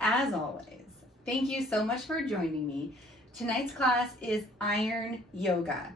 As always, thank you so much for joining me. Tonight's class is iron yoga.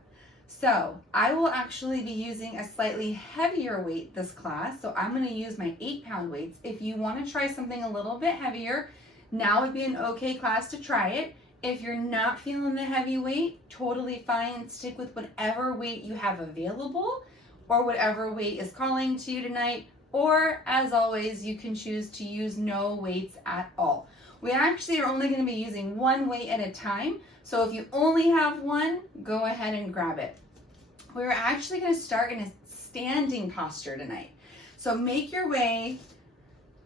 So I will actually be using a slightly heavier weight this class. So I'm going to use my 8-pound weights. If you want to try something a little bit heavier, now would be an okay class to try it. If you're not feeling the heavy weight, totally fine. Stick with whatever weight you have available or whatever weight is calling to you tonight. Or as always, you can choose to use no weights at all. We actually are only going to be using one weight at a time. So if you only have one, go ahead and grab it. We're actually going to start in a standing posture tonight. So make your way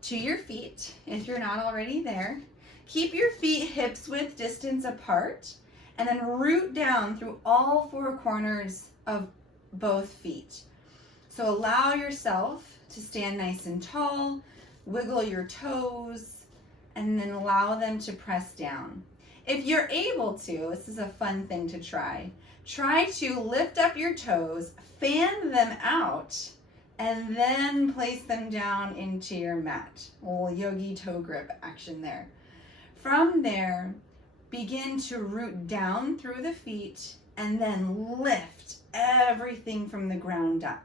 to your feet if you're not already there. Keep your feet hips width distance apart and then root down through all 4 corners of both feet. So allow yourself to stand nice and tall, wiggle your toes, and then allow them to press down. If you're able to, this is a fun thing to try to lift up your toes, fan them out, and then place them down into your mat. A little yogi toe grip action there. From there, begin to root down through the feet and then lift everything from the ground up.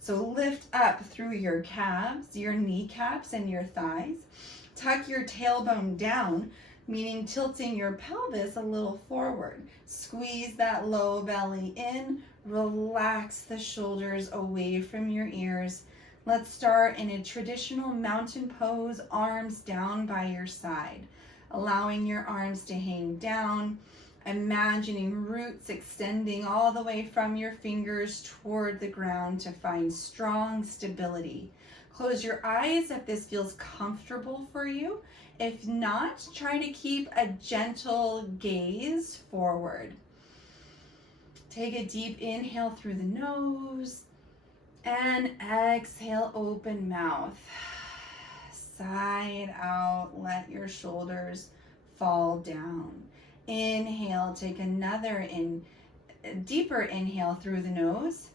So lift up through your calves, your kneecaps, and your thighs. Tuck your tailbone down, meaning tilting your pelvis a little forward. Squeeze that low belly in. Relax the shoulders away from your ears. Let's start in a traditional mountain pose, arms down by your side. Allowing your arms to hang down, imagining roots extending all the way from your fingers toward the ground to find strong stability. Close your eyes if this feels comfortable for you. If not, try to keep a gentle gaze forward. Take a deep inhale through the nose and exhale, open mouth. Sigh it out, let your shoulders fall down. Inhale, take another deeper inhale through the nose.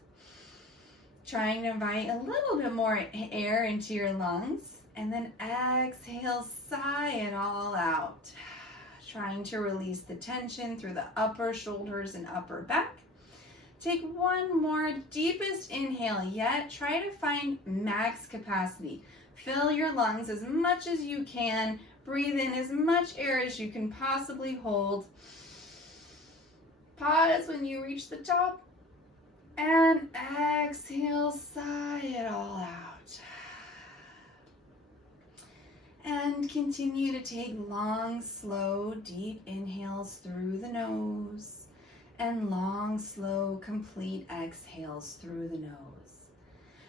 Trying to invite a little bit more air into your lungs. And then exhale, sigh it all out. Trying to release the tension through the upper shoulders and upper back. Take one more deepest inhale yet. Try to find max capacity. Fill your lungs as much as you can. Breathe in as much air as you can possibly hold. Pause when you reach the top. And exhale, sigh it all out. And continue to take long, slow, deep inhales through the nose. And long, slow, complete exhales through the nose.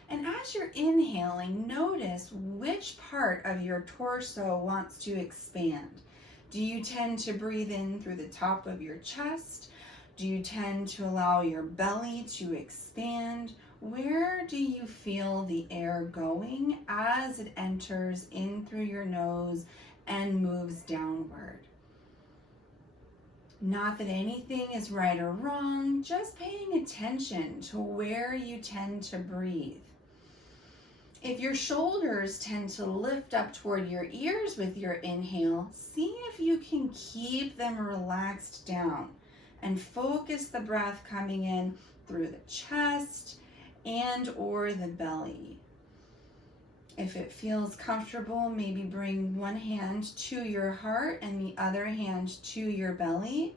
And as you're inhaling, notice which part of your torso wants to expand. Do you tend to breathe in through the top of your chest? Do you tend to allow your belly to expand? Where do you feel the air going as it enters in through your nose and moves downward? Not that anything is right or wrong, just paying attention to where you tend to breathe. If your shoulders tend to lift up toward your ears with your inhale, see if you can keep them relaxed down and focus the breath coming in through the chest and or the belly. If it feels comfortable, maybe bring one hand to your heart and the other hand to your belly.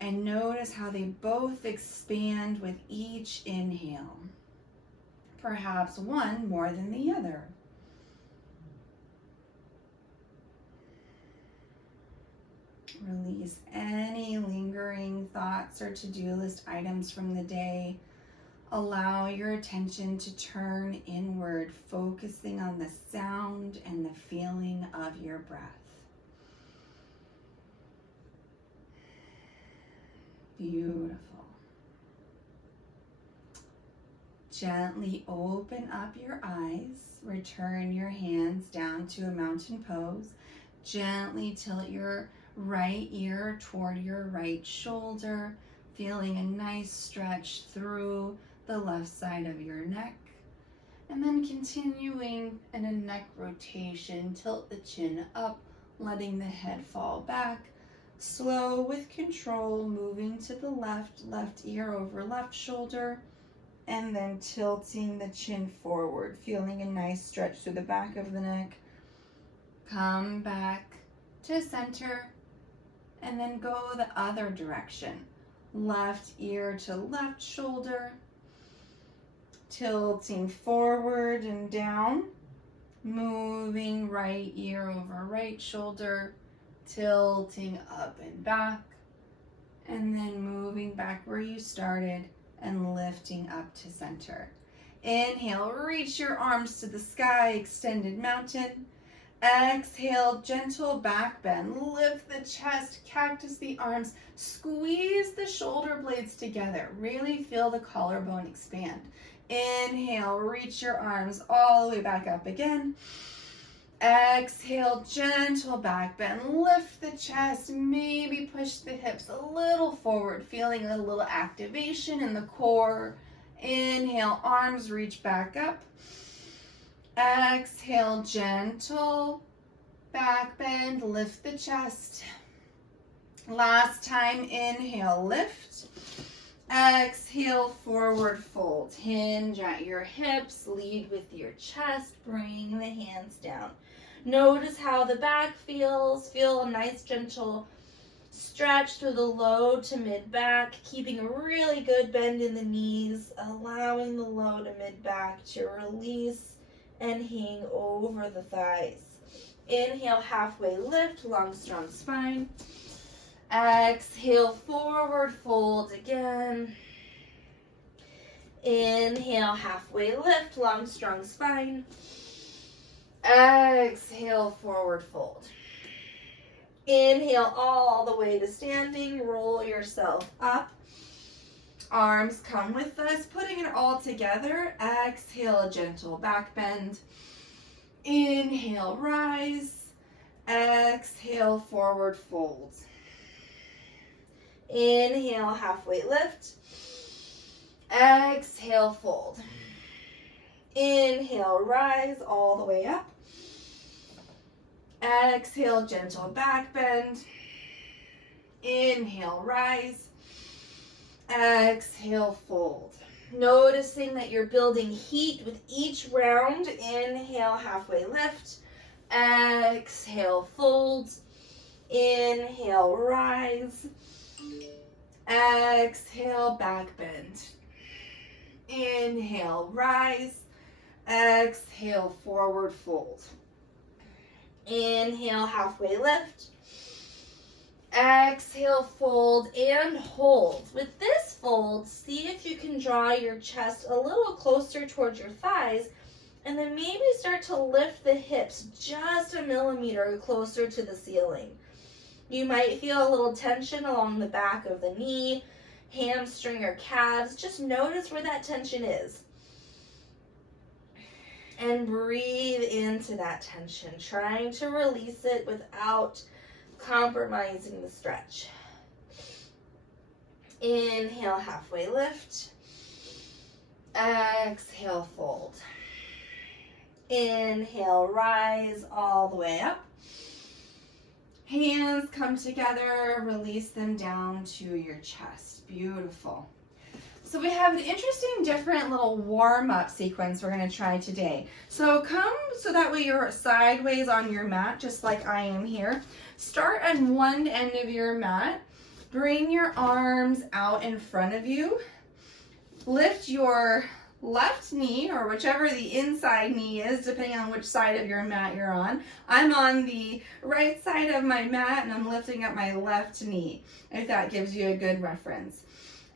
And notice how they both expand with each inhale. Perhaps one more than the other. Release any lingering thoughts or to-do list items from the day. Allow your attention to turn inward, focusing on the sound and the feeling of your breath. Beautiful. Gently open up your eyes. Return your hands down to a mountain pose. Gently tilt your right ear toward your right shoulder, feeling a nice stretch through the left side of your neck. And then continuing in a neck rotation, tilt the chin up, letting the head fall back. Slow with control, moving to the left, left ear over left shoulder, and then tilting the chin forward, feeling a nice stretch through the back of the neck. Come back to center, and then go the other direction. Left ear to left shoulder, tilting forward and down, moving right ear over right shoulder, tilting up and back, and then moving back where you started and lifting up to center. Inhale, reach your arms to the sky, extended mountain. Exhale, gentle back bend. Lift the chest, cactus the arms. Squeeze the shoulder blades together. Really feel the collarbone expand. Inhale, reach your arms all the way back up again. Exhale, gentle back bend. Lift the chest, maybe push the hips a little forward, feeling a little activation in the core. Inhale, arms reach back up. Exhale, gentle back bend, lift the chest. Last time, inhale, lift. Exhale, forward fold. Hinge at your hips, lead with your chest, bring the hands down. Notice how the back feels. Feel a nice gentle stretch through the low to mid back, keeping a really good bend in the knees, allowing the low to mid back to release and hang over the thighs. Inhale, halfway lift, long, strong spine. Exhale, forward fold again. Inhale, halfway lift, long, strong spine. Exhale, forward fold. Inhale all the way to standing. Roll yourself up. Arms come with us, putting it all together. Exhale, a gentle back bend. Inhale, rise. Exhale, forward fold. Inhale, halfway lift. Exhale, fold. Inhale, rise all the way up. Exhale, gentle back bend. Inhale, rise. Exhale, fold. Noticing that you're building heat with each round. Inhale, halfway lift. Exhale, fold. Inhale, rise. Exhale, back bend. Inhale, rise. Exhale, forward fold. Inhale, halfway lift. Exhale, fold and hold. With this fold, see if you can draw your chest a little closer towards your thighs, and then maybe start to lift the hips just a millimeter closer to the ceiling. You might feel a little tension along the back of the knee, hamstring, or calves. Just notice where that tension is. And breathe into that tension, trying to release it without compromising the stretch. Inhale, halfway lift. Exhale, fold. Inhale, rise all the way up. Hands come together, release them down to your chest. Beautiful. So we have an interesting, different little warm-up sequence we're going to try today. So come so that way you're sideways on your mat, just like I am here. Start at one end of your mat. Bring your arms out in front of you. Lift your left knee, or whichever the inside knee is, depending on which side of your mat you're on. I'm on the right side of my mat, and I'm lifting up my left knee, if that gives you a good reference.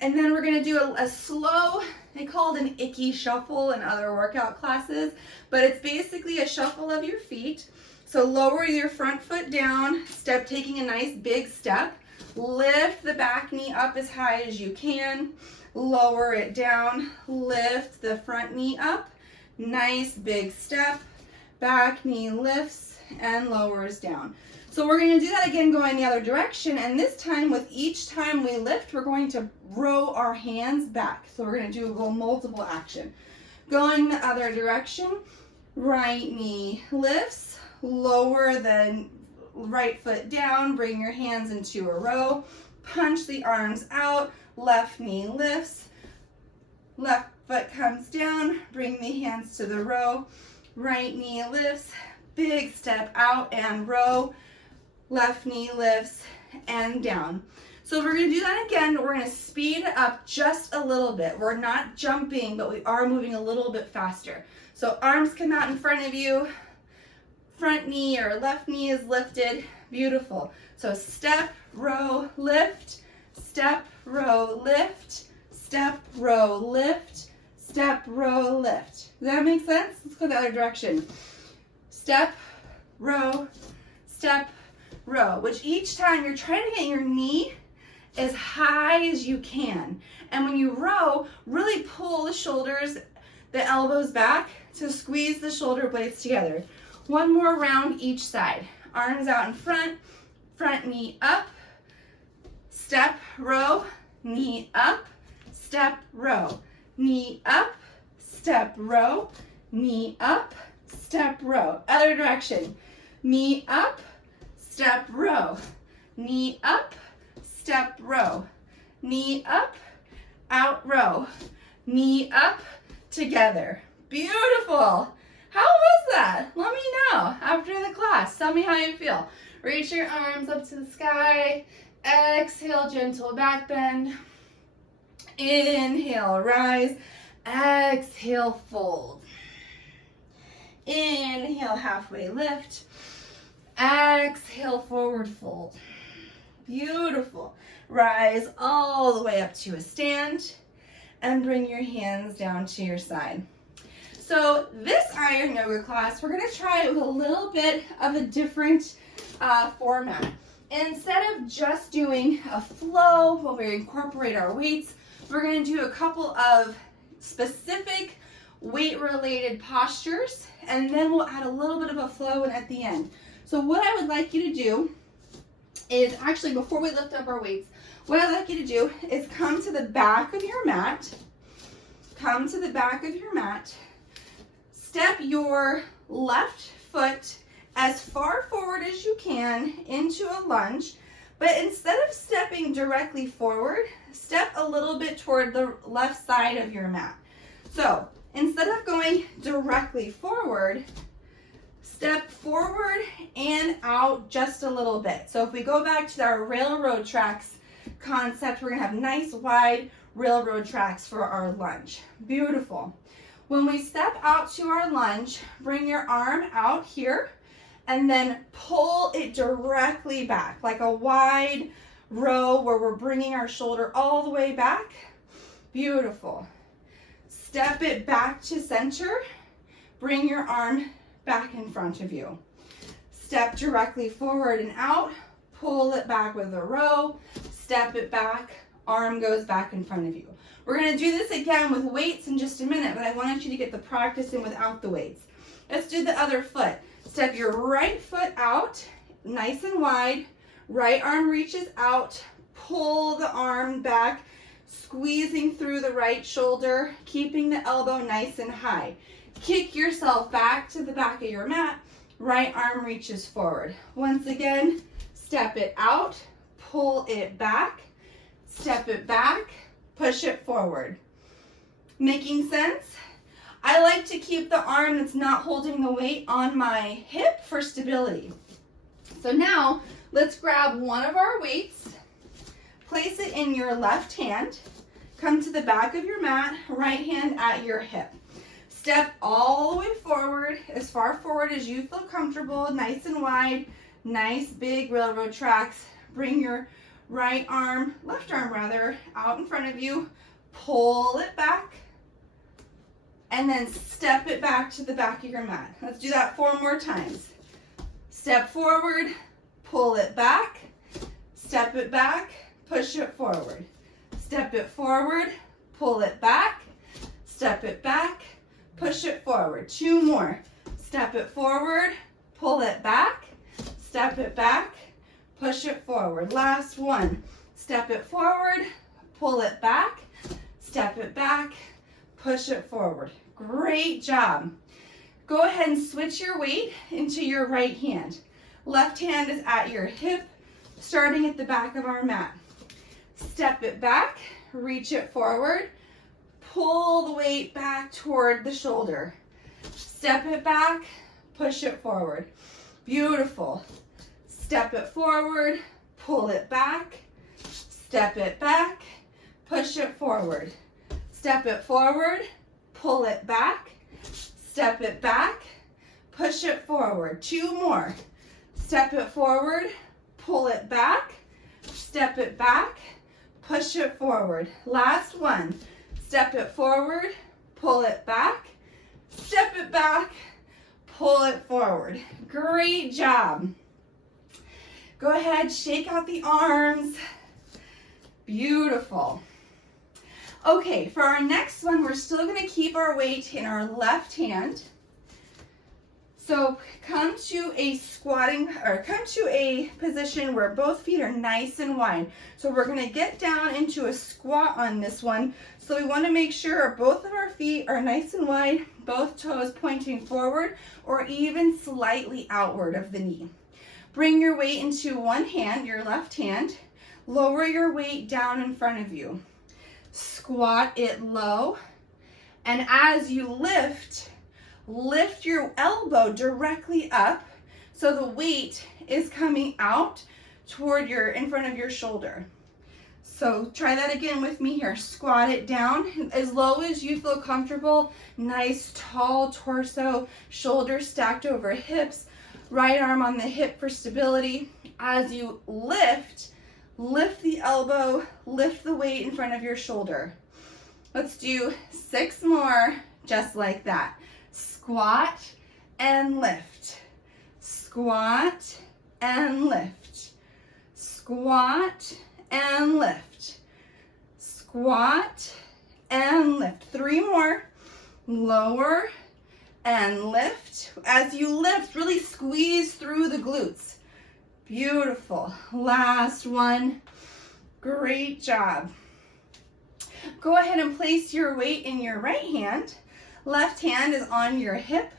And then we're going to do a slow, they call it an icky shuffle in other workout classes, but it's basically a shuffle of your feet. So lower your front foot down, taking a nice big step. Lift the back knee up as high as you can. Lower it down. Lift the front knee up. Nice big step. Back knee lifts and lowers down. So we're going to do that again going the other direction, and this time with each time we lift, we're going to row our hands back. So we're going to do a little multiple action. Going the other direction, right knee lifts, lower the right foot down, bring your hands into a row, punch the arms out, left knee lifts, left foot comes down, bring the hands to the row, right knee lifts, big step out and row, left knee lifts and down. So we're going to do that again, but we're going to speed it up just a little bit. We're not jumping, but we are moving a little bit faster. So arms come out in front of you, front knee or left knee is lifted. Beautiful. So step, row, lift, step, row, lift, step, row, lift, step, row, lift. Does that make sense? Let's go the other direction. Step, row, step, row, which each time you're trying to get your knee as high as you can. And when you row, really pull the shoulders, the elbows back to squeeze the shoulder blades together. One more round each side. Arms out in front, front knee up, step, row, knee up, step, row, knee up, step, row, knee up, step, row. Other direction. Knee up, step, row, knee up, step, row, knee up, out, row, knee up, together. Beautiful. How was that? Let me know after the class. Tell me how you feel. Reach your arms up to the sky. Exhale, gentle back bend. Inhale, rise. Exhale, fold. Inhale, halfway lift. Exhale, forward fold. Beautiful. Rise all the way up to a stand and bring your hands down to your side. So this iron yoga class, we're going to try it with a little bit of a different format. Instead of just doing a flow where we incorporate our weights, we're going to do a couple of specific weight-related postures, and then we'll add a little bit of a flow in at the end. So what I would like you to do is, actually before we lift up our weights, what I'd like you to do is come to the back of your mat. Come to the back of your mat. Step your left foot as far forward as you can into a lunge, but instead of stepping directly forward, step a little bit toward the left side of your mat. So instead of going directly forward, step forward and out just a little bit. So if we go back to our railroad tracks concept, we're going to have nice wide railroad tracks for our lunge. Beautiful. When we step out to our lunge, bring your arm out here and then pull it directly back, like a wide row where we're bringing our shoulder all the way back. Beautiful. Step it back to center. Bring your arm back in front of you. Step directly forward and out. Pull it back with a row. Step it back. Arm goes back in front of you. We're going to do this again with weights in just a minute, but I wanted you to get the practice in without the weights. Let's do the other foot. Step your right foot out, nice and wide. Right arm reaches out. Pull the arm back, squeezing through the right shoulder, keeping the elbow nice and high. Kick yourself back to the back of your mat. Right arm reaches forward. Once again, step it out, pull it back, step it back, push it forward. Making sense? I like to keep the arm that's not holding the weight on my hip for stability. So now let's grab one of our weights, place it in your left hand, come to the back of your mat, right hand at your hip. Step all the way forward, as far forward as you feel comfortable, nice and wide, nice big railroad tracks. Bring your left arm out in front of you, pull it back, and then step it back to the back of your mat. Let's do that 4 more times. Step forward, pull it back, step it back, push it forward. Step it forward, pull it back, step it back, push it forward. 2 more. Step it forward, pull it back, step it back, push it forward. Last one. Step it forward, pull it back, step it back, push it forward. Great job. Go ahead and switch your weight into your right hand. Left hand is at your hip, starting at the back of our mat. Step it back, reach it forward, pull the weight back toward the shoulder. Step it back, push it forward. Beautiful. Step it forward, pull it back, step it back, push it forward. Step it forward, pull it back, step it back, push it forward. 2 more. Step it forward, pull it back, step it back, push it forward. Last one. Step it forward, pull it back, step it back, pull it forward. Great job. Go ahead, shake out the arms. Beautiful. Okay, for our next one, we're still going to keep our weight in our left hand. So come to a position where both feet are nice and wide. So we're going to get down into a squat on this one. So we want to make sure both of our feet are nice and wide, both toes pointing forward or even slightly outward of the knee. Bring your weight into one hand, your left hand. Lower your weight down in front of you. Squat it low. And as you lift your elbow directly up so the weight is coming out toward in front of your shoulder. So try that again with me here. Squat it down as low as you feel comfortable. Nice tall torso, shoulders stacked over hips, right arm on the hip for stability. As you lift the elbow, lift the weight in front of your shoulder. Let's do 6 more just like that. Squat and lift. Squat and lift. Squat and lift. Squat and lift. 3 more. Lower and lift. As you lift, really squeeze through the glutes. Beautiful. Last one. Great job. Go ahead and place your weight in your right hand. Left hand is on your hip,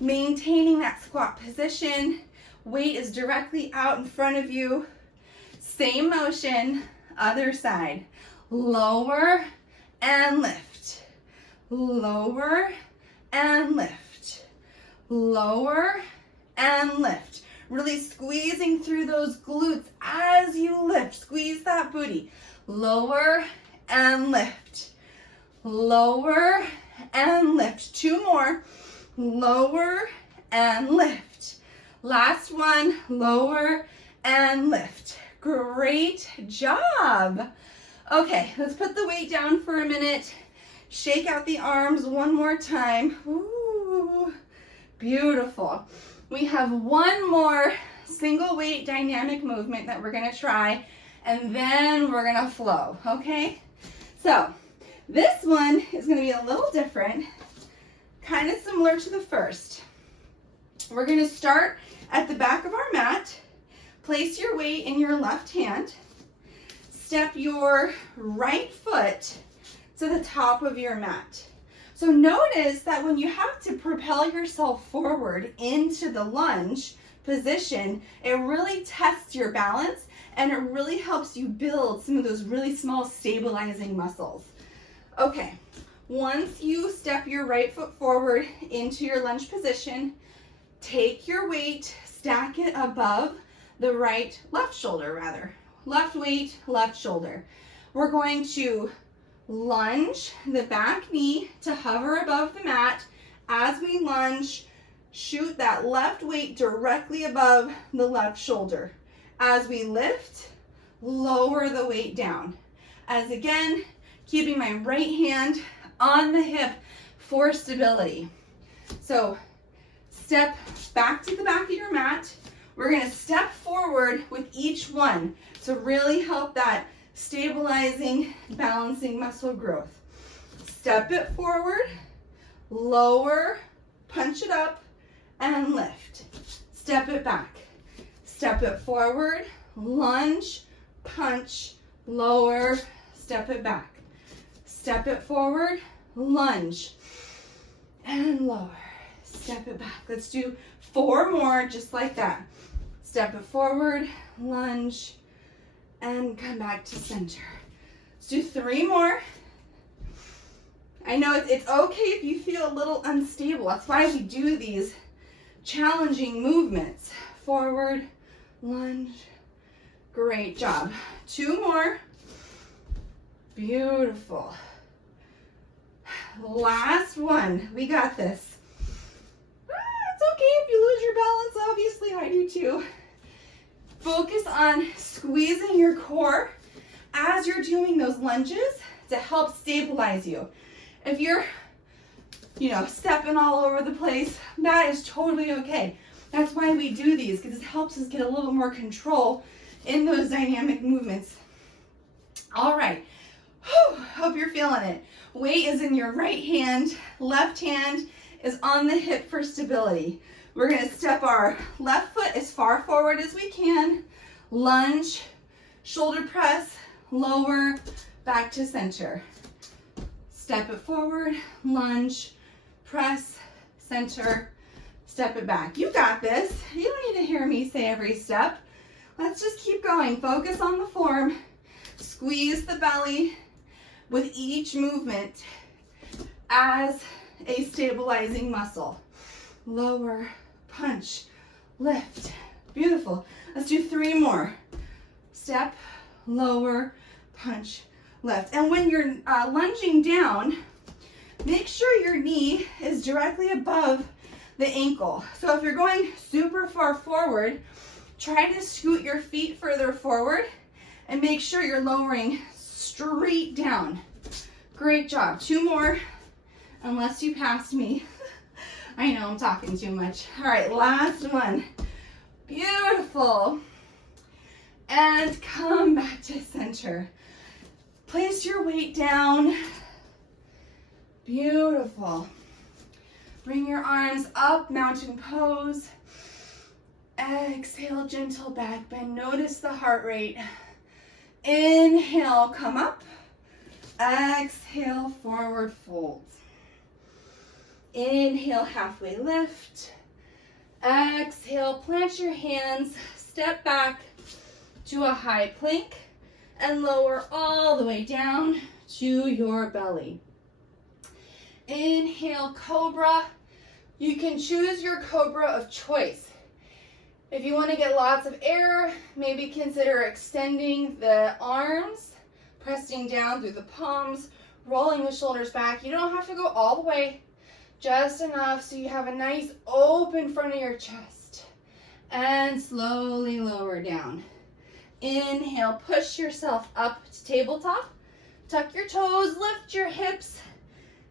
maintaining that squat position. Weight is directly out in front of you. Same motion, other side. Lower and lift. Lower and lift. Lower and lift. Really squeezing through those glutes as you lift. Squeeze that booty. Lower and lift. Lower and lift. 2 more. Lower and lift. Last one. Lower and lift. Great job. Okay, let's put the weight down for a minute. Shake out the arms one more time. Ooh, beautiful. We have one more single weight dynamic movement that we're going to try, and then we're going to flow, okay? So this one is going to be a little different, kind of similar to the first. We're going to start at the back of our mat. Place your weight in your left hand. Step your right foot to the top of your mat. So notice that when you have to propel yourself forward into the lunge position, it really tests your balance and it really helps you build some of those really small stabilizing muscles. Okay, once you step your right foot forward into your lunge position, take your weight, stack it above the left shoulder rather. Left weight, left shoulder. We're going to lunge the back knee to hover above the mat. As we lunge, shoot that left weight directly above the left shoulder. As we lift, lower the weight down. As again, keeping my right hand on the hip for stability. So step back to the back of your mat. We're going to step forward with each one to really help that stabilizing, balancing muscle growth. Step it forward, lower, punch it up, and lift. Step it back. Step it forward, lunge, punch, lower, step it back. Step it forward, lunge. and lower. Step it back. Let's do 4 more just like that. Step it forward, lunge, and come back to center. Let's do 3 more. I know it's okay if you feel a little unstable. That's why we do these challenging movements. Forward, lunge. Great job. 2 more. Beautiful. Last one. We got this. It's okay if you lose your balance. Obviously, I do too. Focus on squeezing your core as you're doing those lunges to help stabilize you. If you're, stepping all over the place, that is totally okay. That's why we do these, because it helps us get a little more control in those dynamic movements. All right. Whew, hope you're feeling it. Weight is in your right hand. Left hand is on the hip for stability. We're going to step our left foot as far forward as we can. Lunge, shoulder press, lower, back to center. Step it forward, lunge, press, center, step it back. You got this. You don't need to hear me say every step. Let's just keep going. Focus on the form. Squeeze the belly with each movement as a stabilizing muscle. Lower, punch, lift. Beautiful. Let's do 3 more. Step, lower, punch, lift. And when you're lunging down, make sure your knee is directly above the ankle. So if you're going super far forward, try to scoot your feet further forward and make sure you're lowering straight down. Great job. 2 more, unless you passed me. I know I'm talking too much. All right, last one. Beautiful. And come back to center. Place your weight down. Beautiful. Bring your arms up, mountain pose. Exhale, gentle back bend. Notice the heart rate. Inhale, come up. Exhale, forward fold. Inhale, halfway lift. Exhale, plant your hands, step back to a high plank, and lower all the way down to your belly. Inhale, cobra. You can choose your cobra of choice. If you want to get lots of air, maybe consider extending the arms, pressing down through the palms, rolling the shoulders back. You don't have to go all the way, just enough so you have a nice open front of your chest. And slowly lower down. Inhale, push yourself up to tabletop. Tuck your toes, lift your hips.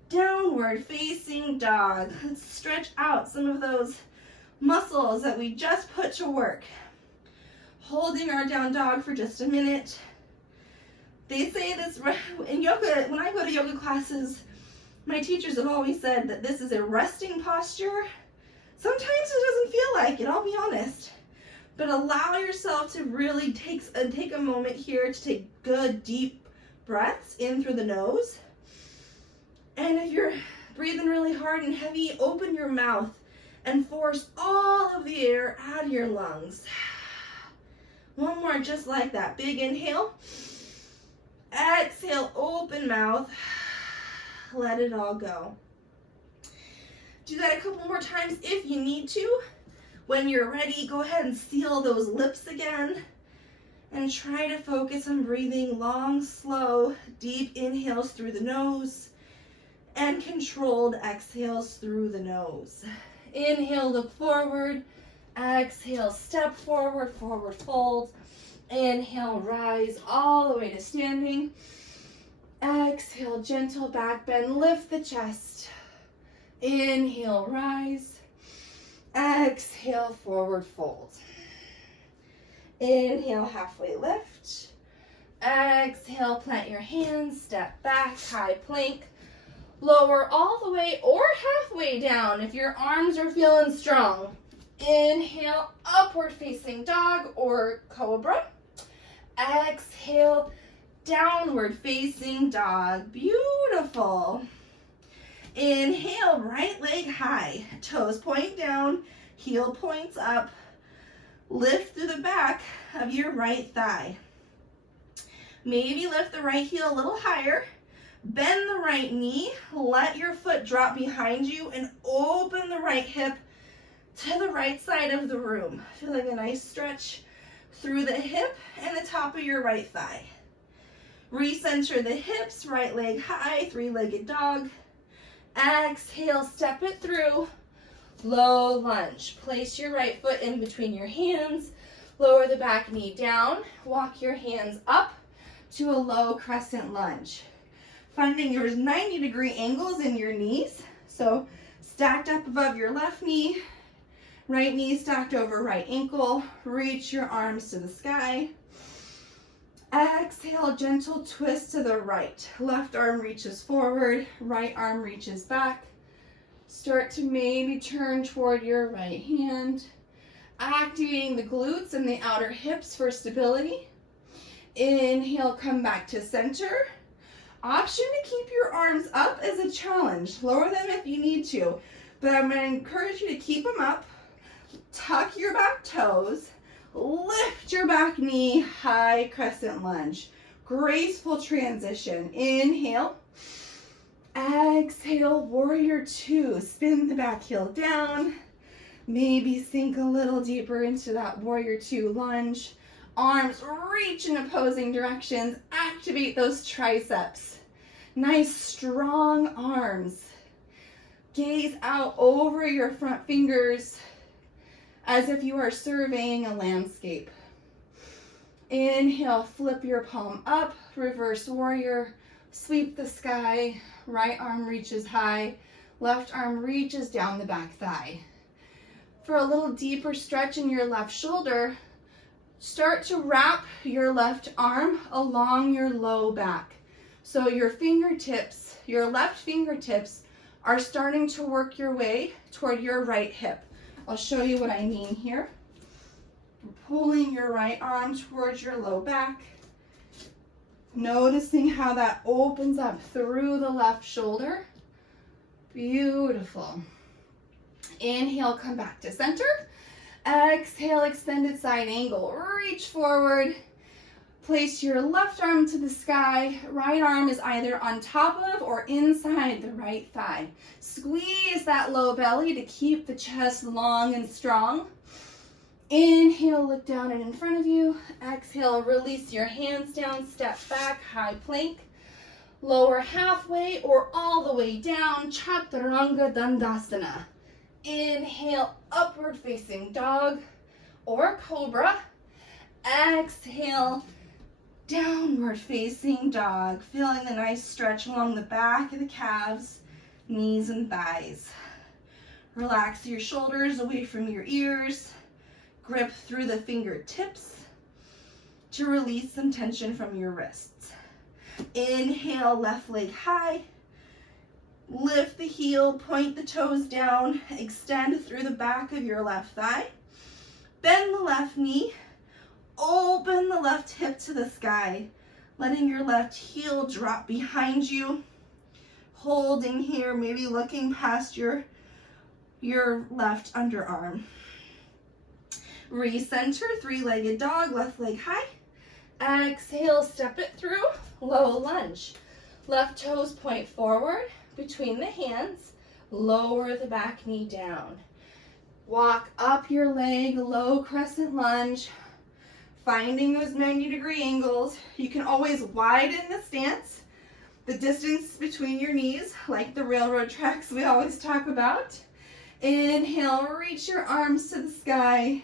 Downward facing dog. Let's stretch out some of those muscles that we just put to work. Holding our down dog for just a minute. They say this in yoga, when I go to yoga classes, my teachers have always said that this is a resting posture. Sometimes it doesn't feel like it, I'll be honest. But allow yourself to really take a moment here to take good deep breaths in through the nose. And if you're breathing really hard and heavy, open your mouth and force all of the air out of your lungs. One more just like that. Big inhale. Exhale, open mouth. Let it all go. Do that a couple more times if you need to. When you're ready, go ahead and seal those lips again. And try to focus on breathing long, slow, deep inhales through the nose. And controlled exhales through the nose. Inhale, look forward. Exhale, step forward, forward fold. Inhale, rise all the way to standing. Exhale, gentle back bend, lift the chest. Inhale, rise. Exhale, forward fold. Inhale, halfway lift. Exhale, plant your hands, step back, high plank. Lower all the way or halfway down if your arms are feeling strong. Inhale, upward facing dog or cobra. Exhale, downward facing dog. Beautiful. Inhale, right leg high, toes point down, heel points up. Lift through the back of your right thigh. Maybe lift the right heel a little higher. Bend the right knee, let your foot drop behind you, and open the right hip to the right side of the room. Feeling a nice stretch through the hip and the top of your right thigh. Recenter the hips, right leg high, three-legged dog. Exhale, step it through. Low lunge. Place your right foot in between your hands. Lower the back knee down. Walk your hands up to a low crescent lunge. Finding your 90-degree angles in your knees. So stacked up above your left knee. Right knee stacked over right ankle. Reach your arms to the sky. Exhale, gentle twist to the right. Left arm reaches forward. Right arm reaches back. Start to maybe turn toward your right hand. Activating the glutes and the outer hips for stability. Inhale, come back to center. Option to keep your arms up as a challenge. Lower them if you need to, but I'm going to encourage you to keep them up. Tuck your back toes. Lift your back knee, high crescent lunge. Graceful transition. Inhale. Exhale, warrior two. Spin the back heel down. Maybe sink a little deeper into that warrior two lunge. Arms reach in opposing directions. Activate those triceps. Nice strong arms. Gaze out over your front fingers as if you are surveying a landscape. Inhale, flip your palm up, reverse warrior, sweep the sky. Right arm reaches high, left arm reaches down the back thigh. For a little deeper stretch in your left shoulder, start to wrap your left arm along your low back. So your fingertips, your left fingertips are starting to work your way toward your right hip. I'll show you what I mean here. Pulling your right arm towards your low back. Noticing how that opens up through the left shoulder. Beautiful. Inhale, come back to center. Exhale, extended side angle. Reach forward. Place your left arm to the sky. Right arm is either on top of or inside the right thigh. Squeeze that low belly to keep the chest long and strong. Inhale, look down and in front of you. Exhale, release your hands down, step back, high plank. Lower halfway or all the way down, Chaturanga Dandasana. Inhale, upward facing dog or cobra. Exhale, downward facing dog. Feeling the nice stretch along the back of the calves, knees and thighs. Relax your shoulders away from your ears. Grip through the fingertips to release some tension from your wrists. Inhale, left leg high. Lift the heel, point the toes down, extend through the back of your left thigh. Bend the left knee, open the left hip to the sky, letting your left heel drop behind you. Holding here, maybe looking past your left underarm. Recenter, three-legged dog, left leg high. Exhale, step it through, low lunge. Left toes point forward between the hands. Lower the back knee down. Walk up your leg, low crescent lunge. Finding those 90-degree angles. You can always widen the stance, the distance between your knees, like the railroad tracks we always talk about. Inhale, reach your arms to the sky.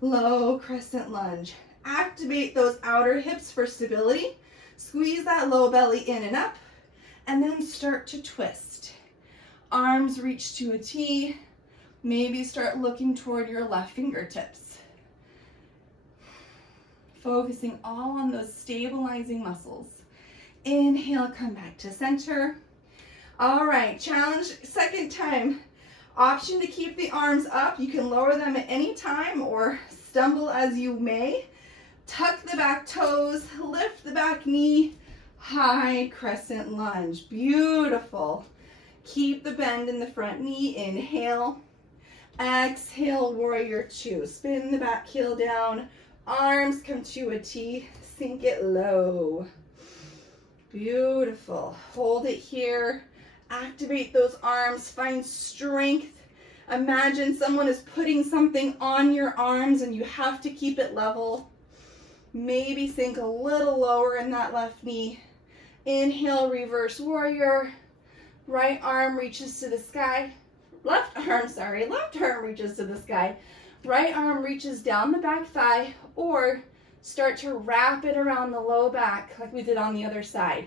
Low crescent lunge. Activate those outer hips for stability. Squeeze that low belly in and up, and then start to twist. Arms reach to a T. Maybe start looking toward your left fingertips. Focusing all on those stabilizing muscles. Inhale, come back to center. All right, challenge second time. Option to keep the arms up. You can lower them at any time or stumble as you may. Tuck the back toes, lift the back knee, high crescent lunge. Beautiful. Keep the bend in the front knee. Inhale. Exhale, warrior two. Spin the back heel down. Arms come to a T. Sink it low. Beautiful. Hold it here. Activate those arms. Find strength. Imagine someone is putting something on your arms and you have to keep it level. Maybe sink a little lower in that left knee. Inhale, reverse warrior. Right arm reaches to the sky. Left arm reaches to the sky. Right arm reaches down the back thigh, or start to wrap it around the low back like we did on the other side.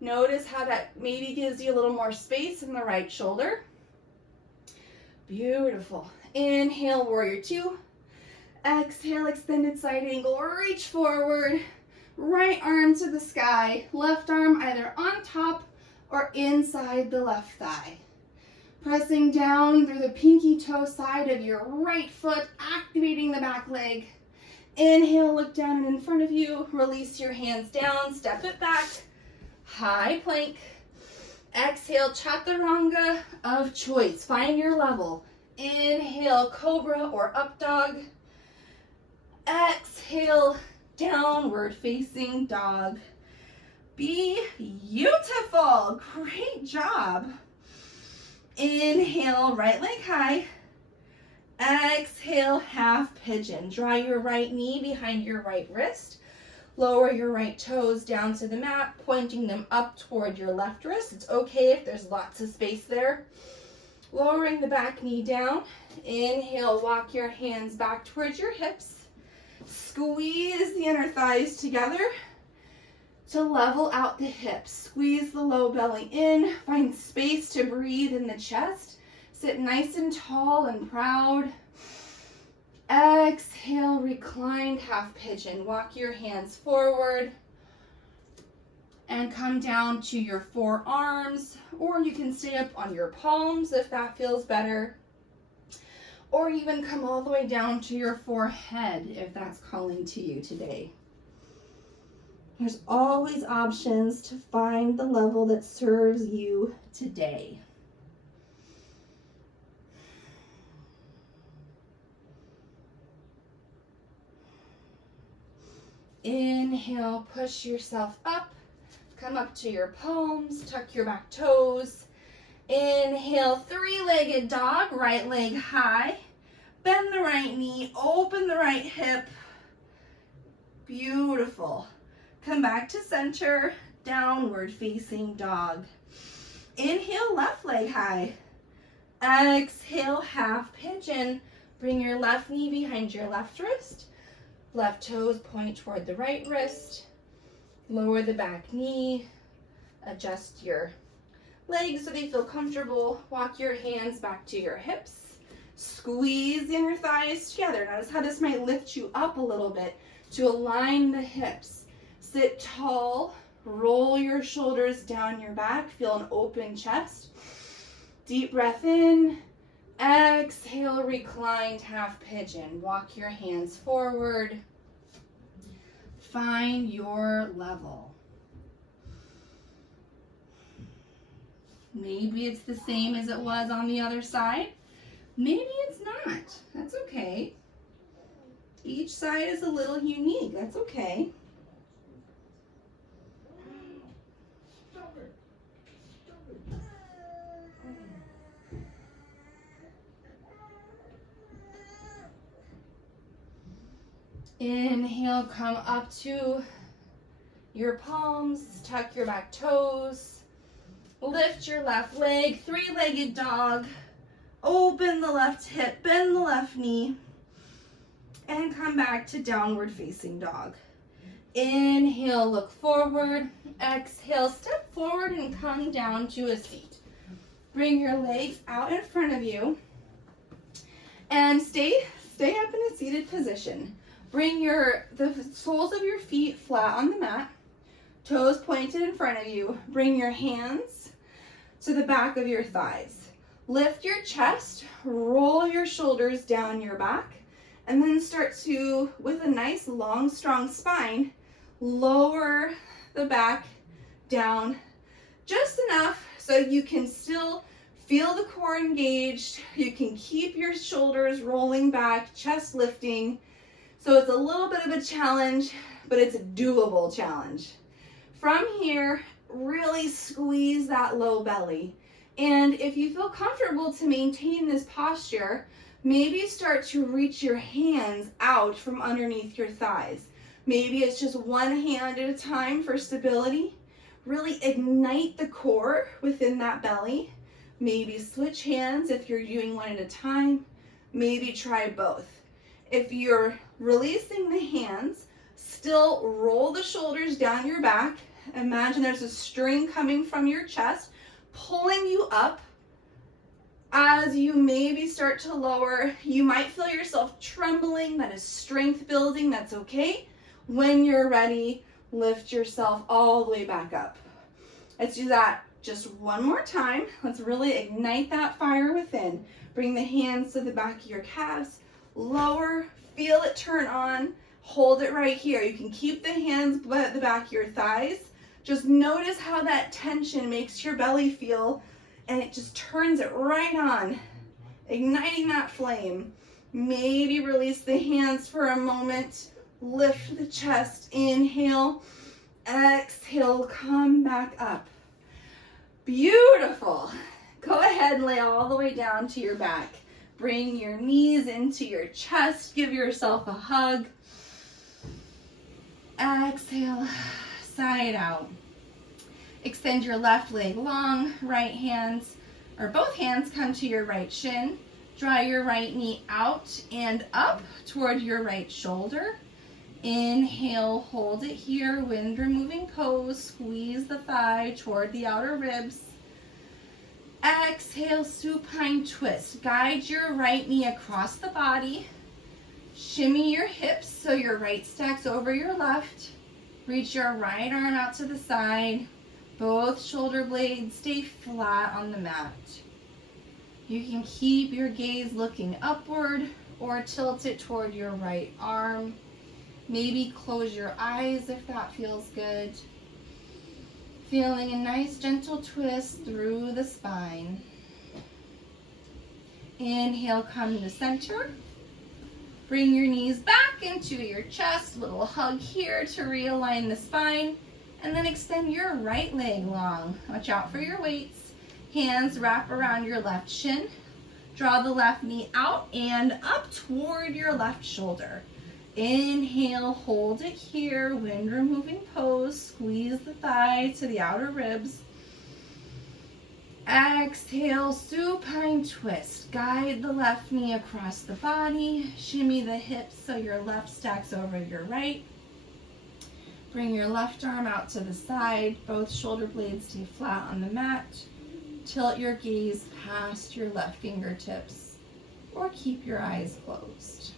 Notice how that maybe gives you a little more space in the right shoulder. Beautiful. Inhale, warrior two. Exhale, extended side angle. Reach forward. Right arm to the sky. Left arm either on top or inside the left thigh. Pressing down through the pinky toe side of your right foot, activating the back leg. Inhale, look down and in front of you. Release your hands down, step it back. High plank. Exhale, chaturanga of choice. Find your level. Inhale, cobra or up dog. Exhale, downward facing dog. Beautiful. Great job. Inhale, right leg high. Exhale, half pigeon. Draw your right knee behind your right wrist. Lower your right toes down to the mat, pointing them up toward your left wrist. It's okay if there's lots of space there. Lowering the back knee down. Inhale, walk your hands back towards your hips. Squeeze the inner thighs together to level out the hips. Squeeze the low belly in. Find space to breathe in the chest. Sit nice and tall and proud. Exhale, reclined half pigeon. Walk your hands forward and come down to your forearms, or you can stay up on your palms if that feels better, or even come all the way down to your forehead if that's calling to you today. There's always options to find the level that serves you today. Inhale, push yourself up. Come up to your palms, tuck your back toes. Inhale, three-legged dog, right leg high. Bend the right knee, open the right hip. Beautiful. Come back to center, downward facing dog. Inhale, left leg high. Exhale, half pigeon. Bring your left knee behind your left wrist. Left toes point toward the right wrist. Lower the back knee. Adjust your legs so they feel comfortable. Walk your hands back to your hips. Squeeze the inner thighs together. Notice how this might lift you up a little bit to align the hips. Sit tall. Roll your shoulders down your back. Feel an open chest. Deep breath in. Exhale, reclined half pigeon. Walk your hands forward. Find your level. Maybe it's the same as it was on the other side. Maybe it's not. That's okay. Each side is a little unique. That's okay. Inhale, come up to your palms, tuck your back toes, lift your left leg, three-legged dog, open the left hip, bend the left knee, and come back to downward facing dog. Inhale, look forward, exhale, step forward and come down to a seat. Bring your legs out in front of you and stay up in a seated position. Bring the soles of your feet flat on the mat, toes pointed in front of you. Bring your hands to the back of your thighs. Lift your chest, roll your shoulders down your back, and then start to, with a nice long, strong spine, lower the back down just enough so you can still Feel the core engaged. You can keep your shoulders rolling back, chest lifting. So it's a little bit of a challenge, but it's a doable challenge. From here, really squeeze that low belly. And if you feel comfortable to maintain this posture, maybe start to reach your hands out from underneath your thighs. Maybe it's just one hand at a time for stability. Really ignite the core within that belly. Maybe switch hands if you're doing one at a time. Maybe try both. If you're releasing the hands, still roll the shoulders down your back. Imagine there's a string coming from your chest, pulling you up. As you maybe start to lower, you might feel yourself trembling. That is strength building. That's okay. When you're ready, lift yourself all the way back up. Let's do that just one more time. Let's really ignite that fire within. Bring the hands to the back of your calves. Lower, feel it turn on. Hold it right here. You can keep the hands at the back of your thighs. Just notice how that tension makes your belly feel, and it just turns it right on, igniting that flame. Maybe release the hands for a moment. Lift the chest. Inhale. Exhale. Come back up. Beautiful. Go ahead and lay all the way down to your back. Bring your knees into your chest. Give yourself a hug. Exhale, side out. Extend your left leg long. Right hands, or both hands, come to your right shin. Draw your right knee out and up toward your right shoulder. Inhale, hold it here, wind removing pose. Squeeze the thigh toward the outer ribs. Exhale, supine twist. Guide your right knee across the body. Shimmy your hips so your right stacks over your left. Reach your right arm out to the side. Both shoulder blades stay flat on the mat. You can keep your gaze looking upward or tilt it toward your right arm. Maybe close your eyes if that feels good. Feeling a nice gentle twist through the spine. Inhale, come to center. Bring your knees back into your chest. Little hug here to realign the spine. And then extend your right leg long. Watch out for your weights. Hands wrap around your left shin. Draw the left knee out and up toward your left shoulder. Inhale, hold it here, wind removing pose. Squeeze the thigh to the outer ribs. Exhale, supine twist. Guide the left knee across the body. Shimmy the hips so your left stacks over your right. Bring your left arm out to the side. Both shoulder blades stay flat on the mat. Tilt your gaze past your left fingertips or keep your eyes closed.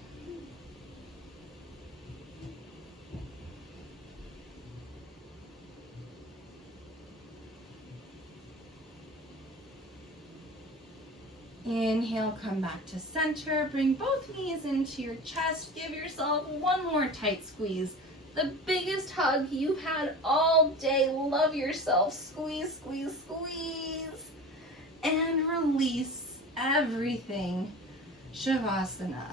Inhale, come back to center. Bring both knees into your chest. Give yourself one more tight squeeze. The biggest hug you've had all day. Love yourself. Squeeze, squeeze, squeeze. And release everything. Shavasana.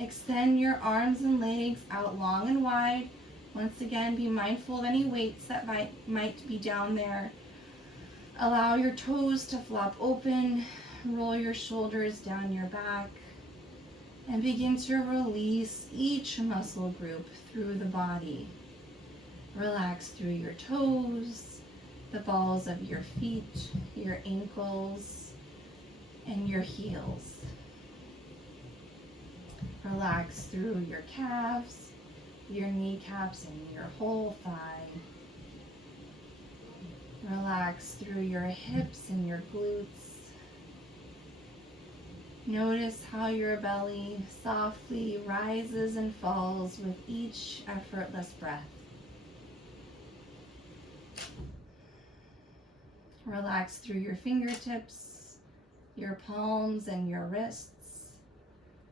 Extend your arms and legs out long and wide. Once again, be mindful of any weights that might be down there. Allow your toes to flop open. Roll your shoulders down your back. And begin to release each muscle group through the body. Relax through your toes, the balls of your feet, your ankles, and your heels. Relax through your calves, your kneecaps, and your whole thigh. Relax through your hips and your glutes. Notice how your belly softly rises and falls with each effortless breath. Relax through your fingertips, your palms and your wrists.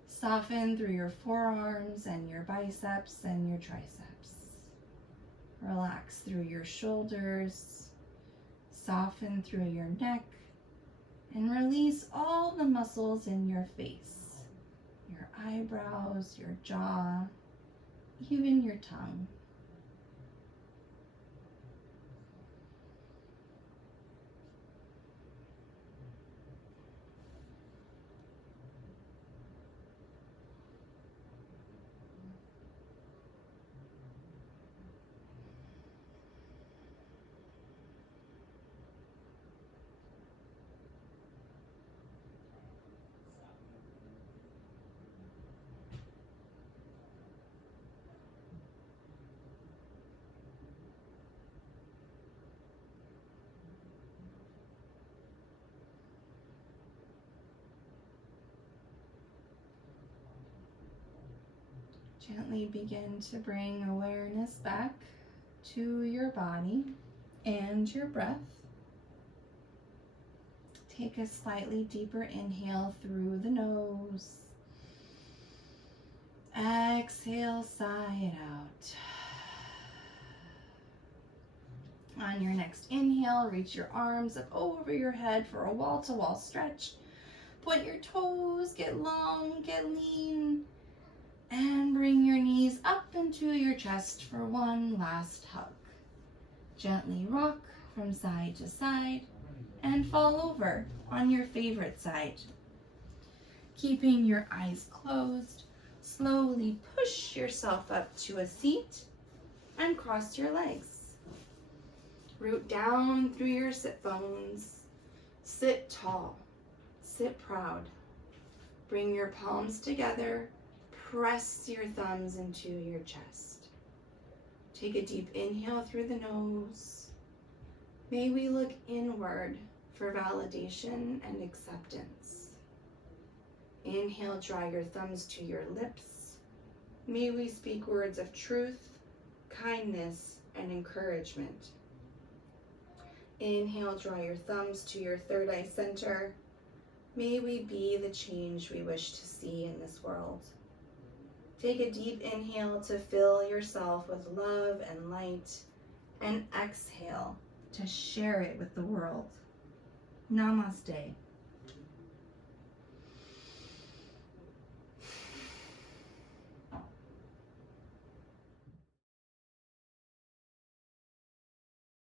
Soften through your forearms and your biceps and your triceps. Relax through your shoulders. Soften through your neck And release all the muscles in your face, your eyebrows, your jaw, even your tongue. Gently begin to bring awareness back to your body and your breath. Take a slightly deeper inhale through the nose. Exhale, sigh it out. On your next inhale, reach your arms up over your head for a wall-to-wall stretch. Point your toes, get long, get lean, and bring your knees up into your chest for one last hug. Gently rock from side to side and fall over on your favorite side. Keeping your eyes closed, slowly push yourself up to a seat and cross your legs. Root down through your sit bones. Sit tall. Sit proud. Bring your palms together. Press your thumbs into your chest. Take a deep inhale through the nose. May we look inward for validation and acceptance. Inhale, draw your thumbs to your lips. May we speak words of truth, kindness, and encouragement. Inhale, draw your thumbs to your third eye center. May we be the change we wish to see in this world. Take a deep inhale to fill yourself with love and light, and exhale to share it with the world. Namaste.